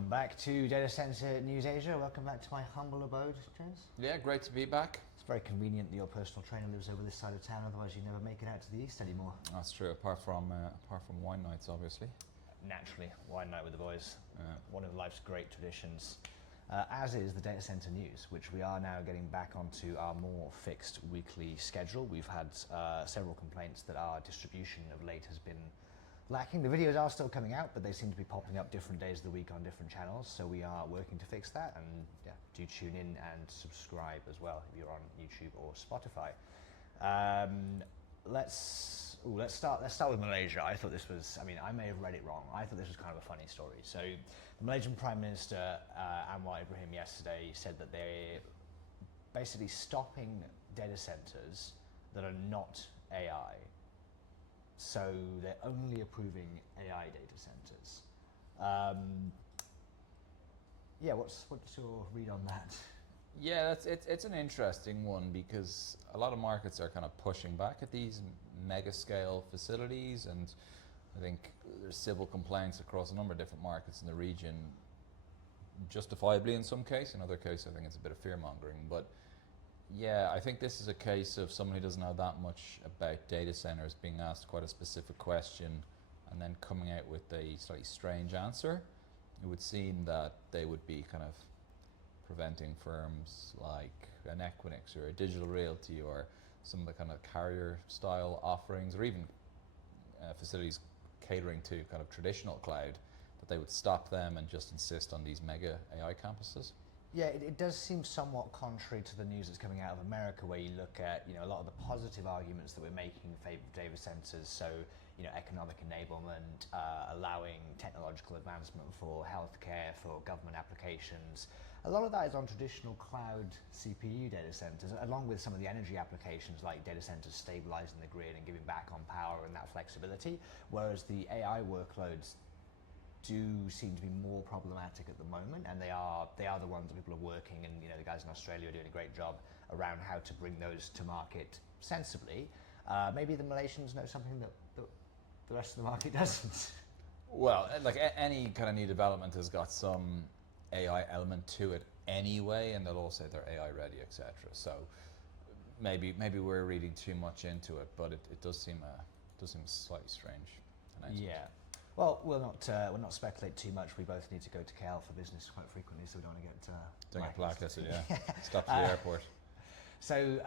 Welcome back to Data Centre News Asia. Welcome back to my humble abode, James. Yeah, great to be back. It's very convenient that your personal trainer lives over this side of town, otherwise you never make it out to the east anymore. That's true, apart from wine nights, obviously. Naturally, wine night with the boys. One of life's great traditions. As is the Data Centre News, which we are now getting back onto our more fixed weekly schedule. We've had several complaints that our distribution of late has been lacking. The videos are still coming out, but they seem to be popping up different days of the week on different channels, so we are working to fix that, and yeah, do tune in and subscribe as well if you're on YouTube or Spotify. Let's start with Malaysia. I thought this was, I may have read it wrong. I thought this was kind of a funny story. So the Malaysian Prime Minister, Anwar Ibrahim, yesterday said that they're basically stopping data centers that are not AI. So they're only approving AI data centers. What's your read on that? Yeah, it's an interesting one because a lot of markets are kind of pushing back at these mega scale facilities, and I think there's civil complaints across a number of different markets in the region, justifiably in some case. In other cases, I think it's a bit of fear mongering. But yeah, I think this is a case of someone who doesn't know that much about data centers being asked quite a specific question and then coming out with a slightly strange answer. It would seem that they would be kind of preventing firms like an Equinix or a Digital Realty or some of the kind of carrier style offerings, or even facilities catering to kind of traditional cloud, that they would stop them and just insist on these mega AI campuses. Yeah, it does seem somewhat contrary to the news that's coming out of America, where you look at a lot of the positive arguments that we're making in favour of data centres. So economic enablement, allowing technological advancement for healthcare, for government applications. A lot of that is on traditional cloud CPU data centres, along with some of the energy applications like data centres stabilising the grid and giving back on power and that flexibility. Whereas the AI workloads do seem to be more problematic at the moment, and they are the ones that people are working, and the guys in Australia are doing a great job around how to bring those to market sensibly. Maybe the Malaysians know something that the rest of the market doesn't. Well, like any kind of new development has got some AI element to it anyway, and they'll all say they're AI ready, etc. So maybe we're reading too much into it, but it does seem slightly strange. Yeah. Well, we'll not speculate too much. We both need to go to KL for business quite frequently, so we don't want to get blacklisted. Yeah. Stop to the airport. So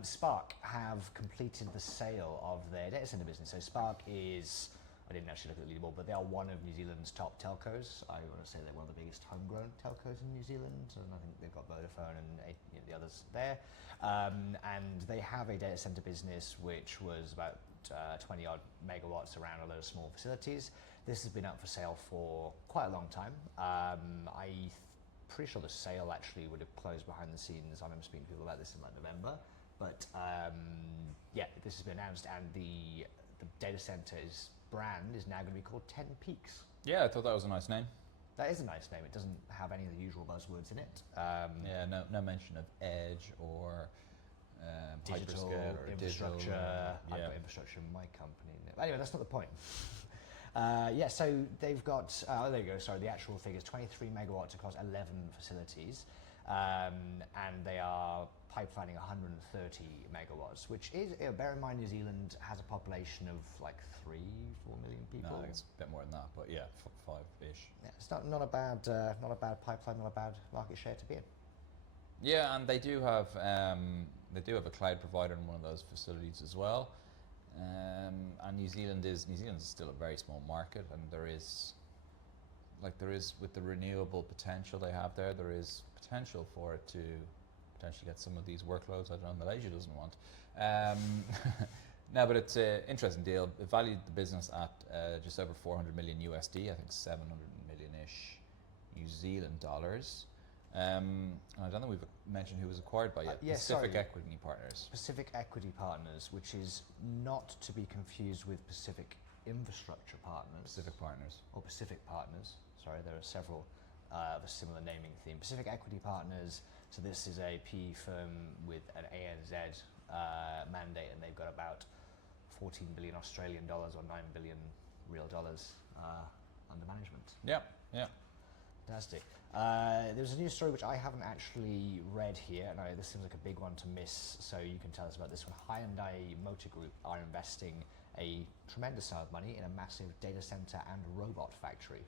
Spark have completed the sale of their data center business. So Spark is, I didn't actually look at the leaderboard, but they are one of New Zealand's top telcos. I want to say they're one of the biggest homegrown telcos in New Zealand, and I think they've got Vodafone and the others there. And they have a data center business which was about 20 odd megawatts around a load of small facilities. This has been up for sale for quite a long time. I'm pretty sure the sale actually would have closed behind the scenes. I remember speaking to people about this in like November, but this has been announced, and the data center's brand is now going to be called TenPeaks. Yeah, I thought that was a nice name. That is a nice name. It doesn't have any of the usual buzzwords in it. No mention of edge or digital hyperscale or infrastructure. I've got infrastructure in my company. Anyway, that's not the point. So they've got, there you go, sorry, the actual figures, 23 megawatts across 11 facilities, and they are pipelining 130 megawatts, which is, bear in mind New Zealand has a population of like 3-4 million people. No, I think it's a bit more than that, but yeah, 5-ish. Yeah, it's not a bad pipeline, not a bad market share to be in. Yeah, and they do have a cloud provider in one of those facilities as well. And New Zealand is still a very small market, and there is with the renewable potential they have there is potential for it to potentially get some of these workloads. I don't know, Malaysia doesn't want. No, but it's an interesting deal. It valued the business at just over 400 million USD, I think 700 million-ish New Zealand dollars. And I don't think we've mentioned who was acquired by yet. Pacific Equity Partners. Pacific Equity Partners, which is not to be confused with Pacific Infrastructure Partners. Pacific Partners. Or Pacific Partners. Sorry, there are several of a similar naming theme. Pacific Equity Partners, so this is a PE firm with an ANZ mandate, and they've got about 14 billion Australian dollars or 9 billion real dollars under management. Yeah, yeah. Fantastic. There's a news story which I haven't actually read here, and this seems like a big one to miss, so you can tell us about this one. Hyundai Motor Group are investing a tremendous sum of money in a massive data center and robot factory.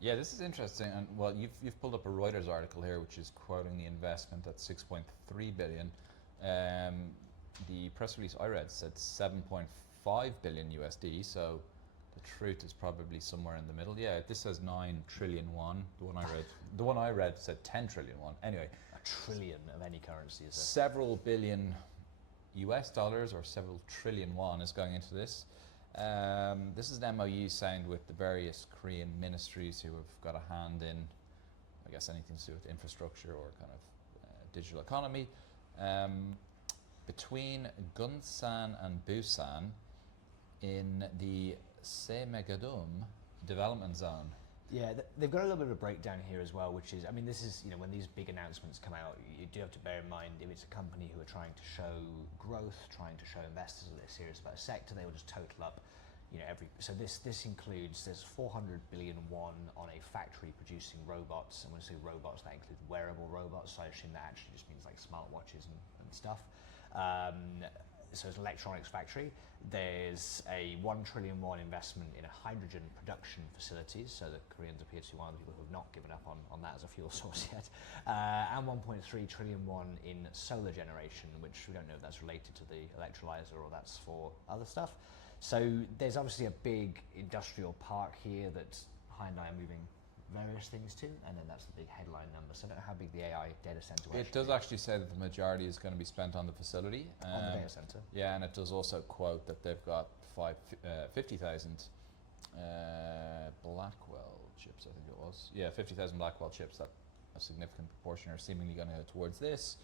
Yeah, this is interesting, and well, you've pulled up a Reuters article here, which is quoting the investment at 6.3 billion. The press release I read said 7.5 billion USD, so the truth is probably somewhere in the middle. Yeah, this says 9 trillion won. The one I read said 10 trillion won. Anyway, a trillion of any currency is several billion US dollars or several trillion won is going into this. This is an MOU signed with the various Korean ministries who have got a hand in, I guess, anything to do with infrastructure or kind of digital economy. Between Gunsan and Busan in the Semegadum development zone. Yeah, they've got a little bit of a breakdown here as well, which is, I mean, this is, when these big announcements come out, you do have to bear in mind if it's a company who are trying to show growth, trying to show investors that they're serious about a sector, they will just total up, so this includes, there's 400 billion won on a factory producing robots, and when I say robots, that includes wearable robots, so I assume that actually just means like smartwatches and stuff. So it's an electronics factory. There's a 1 trillion won investment in a hydrogen production facilities, so the Koreans appear to be one of the people who have not given up on that as a fuel source yet. And 1.3 trillion won in solar generation, which we don't know if that's related to the electrolyzer or that's for other stuff. So there's obviously a big industrial park here that Hyundai are moving various things to, and then that's the big headline number. So I don't know how big the AI data center will It does actually say that the majority is going to be spent on the facility. On the data center. Yeah, and it does also quote that they've got 50,000 Blackwell chips, I think it was. Yeah, 50,000 Blackwell chips, that a significant proportion are seemingly going to go towards this.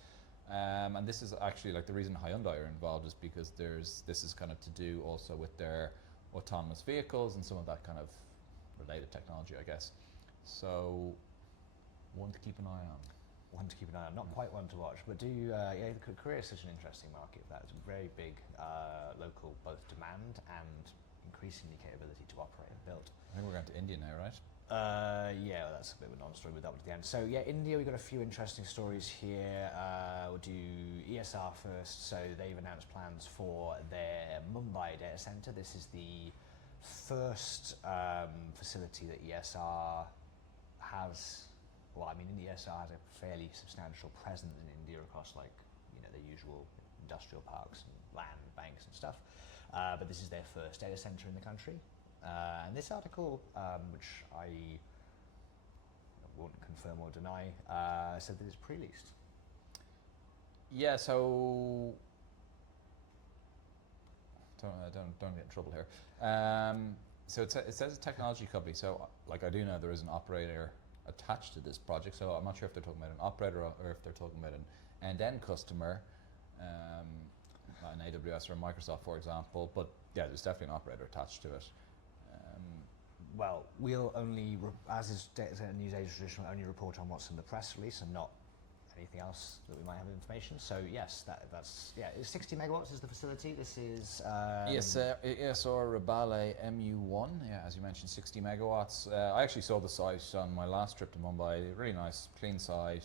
And this is actually, like, the reason Hyundai are involved is because this is kind of to do also with their autonomous vehicles and some of that kind of related technology, I guess. So, one to keep an eye on. One to keep an eye on, not quite one to watch, but Korea is such an interesting market. That is a very big local both demand and increasingly capability to operate and build. I think we're going to India now, right? Yeah, well, that's a bit of a non-story with that one at the end. So yeah, India, we've got a few interesting stories here. We'll do ESR first. So they've announced plans for their Mumbai data center. This is the first facility that ESR has. Well, I mean, ESR has a fairly substantial presence in India across, like, the usual industrial parks and land banks and stuff. But this is their first data center in the country. And this article, which I won't confirm or deny, said that it's pre-leased. Yeah, so don't get in trouble here. So it says a technology company. So, like, I do know there is an operator attached to this project. So I'm not sure if they're talking about an operator or if they're talking about an end customer, an AWS or a Microsoft, for example. But yeah, there's definitely an operator attached to it. Well, we'll only, as is data center news age tradition, only report on what's in the press release and not anything else that we might have information. So yes, that's 60 megawatts is the facility. This is ESR Rabale MU1. Yeah, as you mentioned, 60 megawatts. I actually saw the site on my last trip to Mumbai. Really nice, clean site,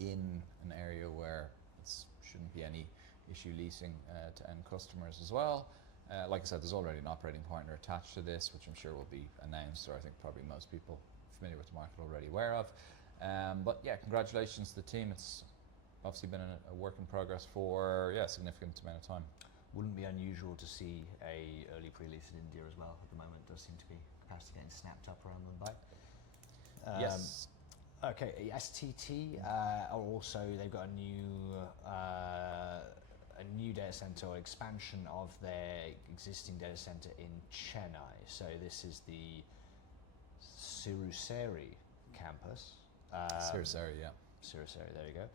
in an area where it shouldn't be any issue leasing to end customers as well. Like I said, there's already an operating partner attached to this, which I'm sure will be announced, or I think probably most people familiar with the market already aware of. But yeah, congratulations to the team. It's obviously been a work in progress for a significant amount of time. Wouldn't be unusual to see a early pre-lease in India as well. At the moment, there does seem to be capacity getting snapped up around Mumbai. Yes. Okay, STT are also, they've got a new data center or expansion of their existing data center in Chennai. So this is the Suruseri campus. Suruseri, yeah. Suruseri, there you go.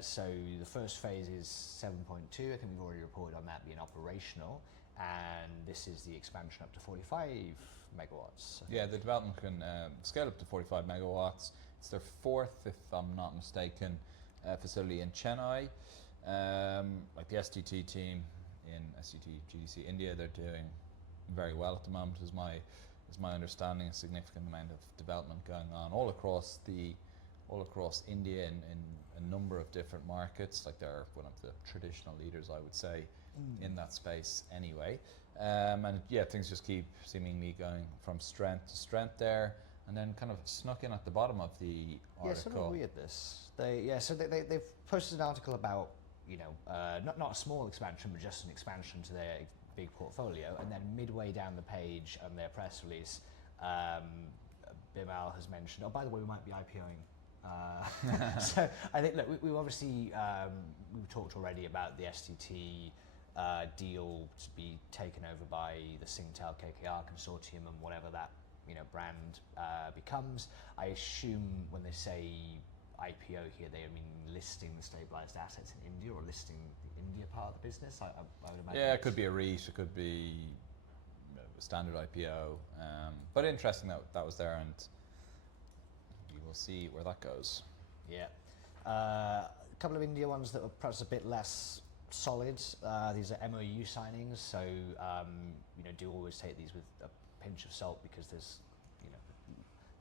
So the first phase is 7.2. I think we've already reported on that being operational. And this is the expansion up to 45 megawatts. Yeah, the development can scale up to 45 megawatts. It's their fourth, if I'm not mistaken, facility in Chennai. Like the STT team in STT GDC India, they're doing very well at the moment, is is my understanding, a significant amount of development going on all across India in a number of different markets. Like they're one of the traditional leaders, I would say, in that space anyway. And yeah, things just keep seemingly going from strength to strength there. And then kind of snuck in at the bottom of the article. Yeah, sort of weird this. They've posted an article about, not a small expansion, but just an expansion to their big portfolio. And then midway down the page on their press release, Bimal has mentioned, oh, by the way, we might be IPOing. So I think, look, we've obviously, we've talked already about the STT deal to be taken over by the Singtel KKR consortium and whatever that brand becomes. I assume when they say IPO here, they mean listing the stabilised assets in India or listing the India part of the business. I would imagine. Yeah, it could be a REIT, it could be a standard IPO, but interesting that was there, and we will see where that goes. Yeah, a couple of India ones that were perhaps a bit less solid. These are MOU signings, so do always take these with a pinch of salt because there's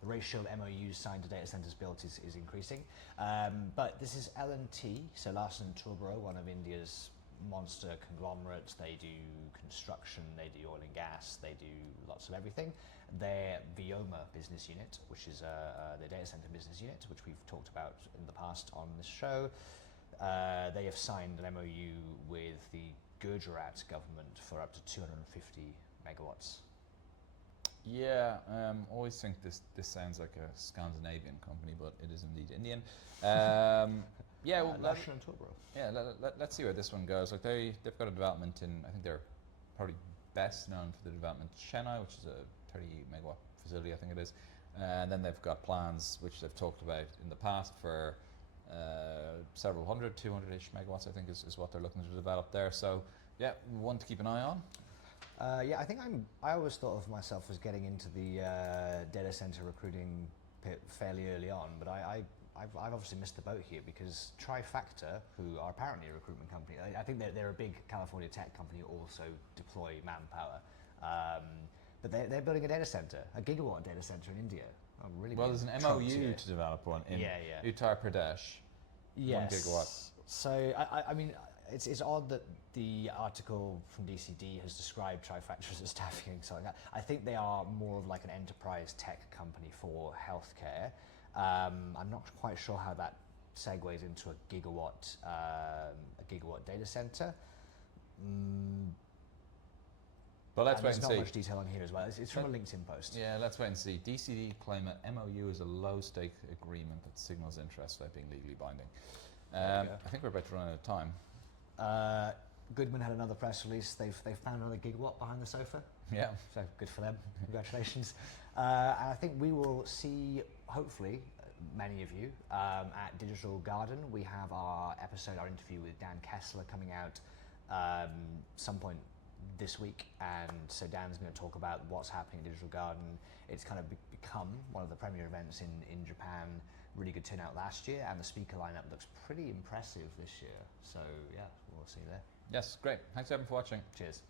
the ratio of MOUs signed to data centres built is increasing. But this is L&T, so Larsen Toubro, one of India's monster conglomerates. They do construction, they do oil and gas, they do lots of everything. Their Vyoma business unit, which is their data centre business unit, which we've talked about in the past on this show, they have signed an MOU with the Gujarat government for up to 250 megawatts. Yeah, always think this sounds like a Scandinavian company, but it is indeed Indian. Yeah, well, Larsen Toubro. Yeah, let's see where this one goes. Like they've got a development in, I think they're probably best known for the development Chennai, which is a 30 megawatt facility, I think it is. And then they've got plans, which they've talked about in the past, for several hundred, 200-ish megawatts, I think is what they're looking to develop there. So yeah, one to keep an eye on. I think I always thought of myself as getting into the data center recruiting pit fairly early on, but I've obviously missed the boat here because Tryfacta, who are apparently a recruitment company, I think they're a big California tech company who also deploy manpower, but they're building a data center, a gigawatt data center in India. Really well, there's an MOU to develop one in Uttar Pradesh. Yes. 1 gigawatt. So I mean, it's odd that the article from DCD has described Tryfacta as a staffing consulting. I think they are more of like an enterprise tech company for healthcare. I'm not quite sure how that segues into a gigawatt data center. But let's wait and see. There's not much detail on here as well. It's from a LinkedIn post. Yeah, let's wait and see. DCD claim that MOU is a low-stake agreement that signals interest without being legally binding. I think we're about to run out of time. Goodman had another press release. They've found another gigawatt behind the sofa. Yeah. So good for them. Congratulations. And I think we will see, hopefully, many of you at Digital Garden. We have our interview with Dan Kessler coming out some point this week, and so Dan's going to talk about what's happening at Digital Garden. It's kind of become one of the premier events in Japan. Really good turnout last year, and the speaker lineup looks pretty impressive this year. So yeah, we'll see you there. Yes, great. Thanks everyone for watching. Cheers.